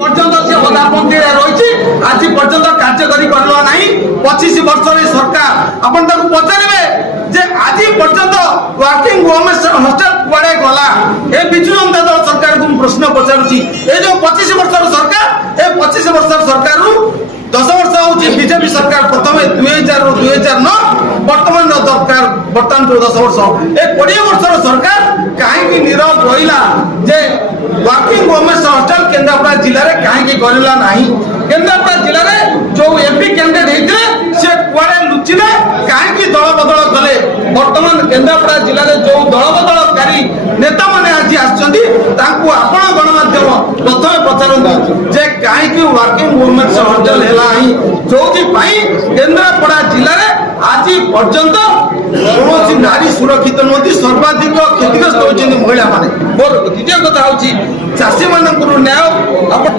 पर्यंत से अदापंथी रही आज पर्यंत कार्यकारी करला नहीं 25 वर्ष सरकार अपन पचारे जे आज पर्यंत वर्किंग वुमेन्स हॉस्टल कुआड़े गला ए बिजू जनता दल सरकार को प्रश्न पचारुची ए जो 25 वर्ष सरकार ए 25 वर्ष सरकार 10 वर्ष हूँ बीजेपी सरकार प्रथम 2000 ରୁ 2009 बर्तमान सरकार बर्तमान 10 वर्ष ए 20 वर्ष सरकार कहीं नीरव रहा जे वर्किंग वुमेन्स हॉस्टल केन्द्रापड़ा जिले में कहीं करला नहीं केन्द्रापड़ा जिले में जो एमपी कैंडिडेट होते से कुआड़े लुचिले कहीं दल बदल कले बर्तमान केन्द्रापड़ा जिले में जो दल बदलकारी नेता मैंने आज आपण गणमाध्यम प्रथम पचारत जे कहीं वर्किंग वुमेन्स हॉस्टल है जो केन्द्रापड़ा जिले में आज पर्यंत कौन नारी सुरक्षित नुहति सर्वाधिक क्षतिग्रस्त होती महिला माने। मोर द्वितीय कथा हूँ चाषी मान न्याय